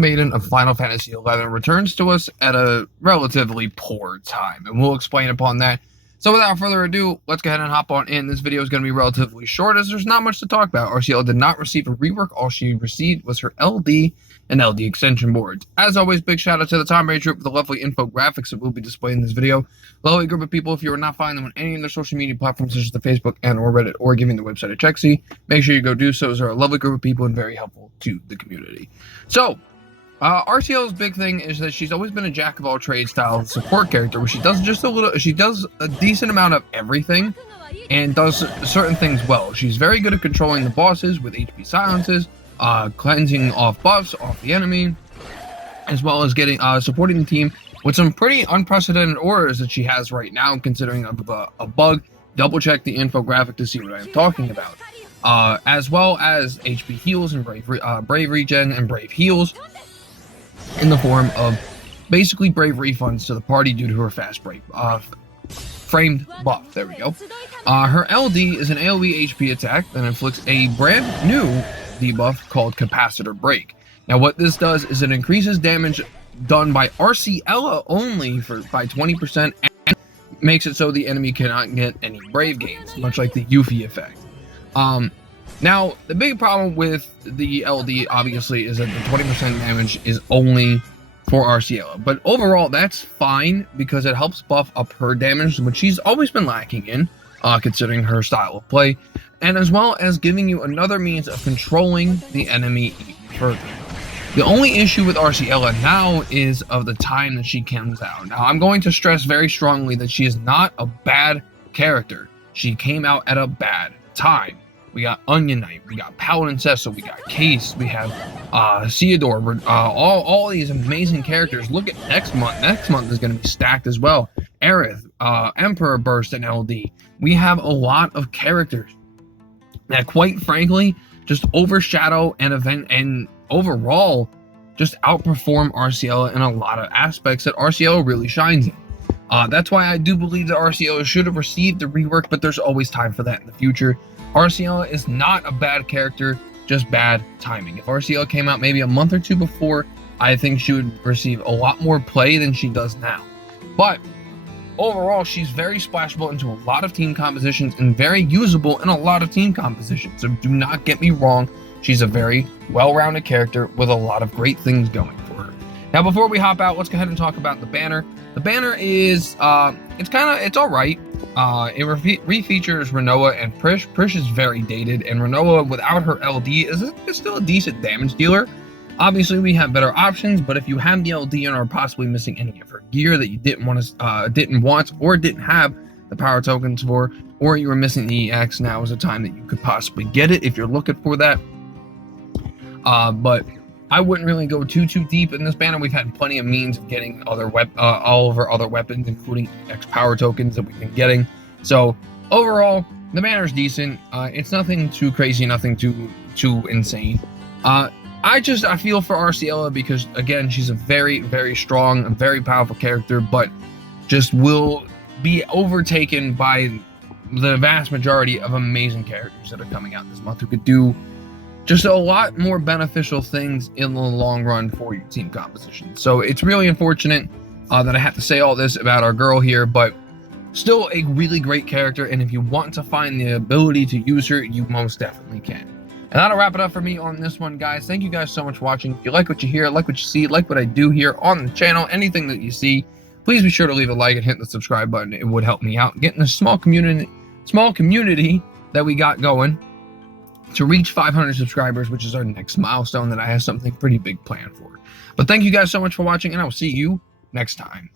maiden of Final Fantasy XI returns to us at a relatively poor time, and we'll explain upon that. So without further ado, let's go ahead and hop on in. This video is going to be relatively short as there's not much to talk about. Arciela did not receive a rework. All she received was her LD and LD extension boards. As always, big shout out to the Tom Rage group for the lovely infographics that will be displayed in this video. Lovely group of people. If you are not finding them on any of their social media platforms such as the Facebook and or Reddit or giving the website a check-see, make sure you go do so. Those are a lovely group of people and very helpful to the community. So, Arciela's big thing is that she's always been a jack of all trades style support character, where she does a decent amount of everything and does certain things well. She's very good at controlling the bosses with HP silences, cleansing off buffs off the enemy, as well as getting supporting the team with some pretty unprecedented auras that she has right now, considering a bug. Double check the infographic to see what I'm talking about. As well as HP heals and brave regen and brave heals, in the form of basically brave refunds to the party due to her fast break framed buff. There we go. Her LD is an AoE HP attack that inflicts a brand new debuff called Capacitor Break. Now what this does is it increases damage done by Arciela only by 20% and makes it so the enemy cannot get any brave gains, much like the Yuffie effect. Now, the big problem with the LD, obviously, is that the 20% damage is only for Arciela. But overall, that's fine, because it helps buff up her damage, which she's always been lacking in, considering her style of play, and as well as giving you another means of controlling the enemy even further. The only issue with Arciela now is of the time that she comes out. Now, I'm going to stress very strongly that she is not a bad character. She came out at a bad time. We got Onion Knight, we got Paladin Cecil, we got Case, we have Theodore, all these amazing characters. Look at next month. Next month is going to be stacked as well. Aerith, Emperor Burst, and LD. We have a lot of characters that, quite frankly, just overshadow and overall just outperform Arciela in a lot of aspects that Arciela really shines in. That's why I do believe that Arciela should have received the rework, but there's always time for that in the future. Arciela is not a bad character, just bad timing. If Arciela came out maybe a month or two before, I think she would receive a lot more play than she does now. But overall, she's very splashable into a lot of team compositions and very usable in a lot of team compositions. So do not get me wrong, she's a very well-rounded character with a lot of great things going for her. Now, before we hop out, let's go ahead and talk about the banner. The banner is, it's all right. It refeatures Renoa and Prish. Prish is very dated, and Renoa, without her LD, is still a decent damage dealer. Obviously, we have better options, but if you have the LD and are possibly missing any of her gear that you didn't want or didn't have the power tokens for, or you were missing the EX, now is the time that you could possibly get it if you're looking for that. But I wouldn't really go too deep in this banner. We've had plenty of means of getting all of our other weapons, including X power tokens that we've been getting. So overall, the banner is decent. It's nothing too crazy, nothing too insane. I feel for Arciela because, again, she's a very, very strong and very powerful character, but just will be overtaken by the vast majority of amazing characters that are coming out this month who could do just a lot more beneficial things in the long run for your team composition. So it's really unfortunate that I have to say all this about our girl here, but still a really great character, and if you want to find the ability to use her, you most definitely can. And that'll wrap it up for me on this one, guys. Thank you guys so much for watching. If you like what you hear, like what you see, like what I do here on the channel, anything that you see, please be sure to leave a like and hit the subscribe button. It would help me out getting a small community that we got going to reach 500 subscribers, which is our next milestone that I have something pretty big planned for. But thank you guys so much for watching, and I will see you next time.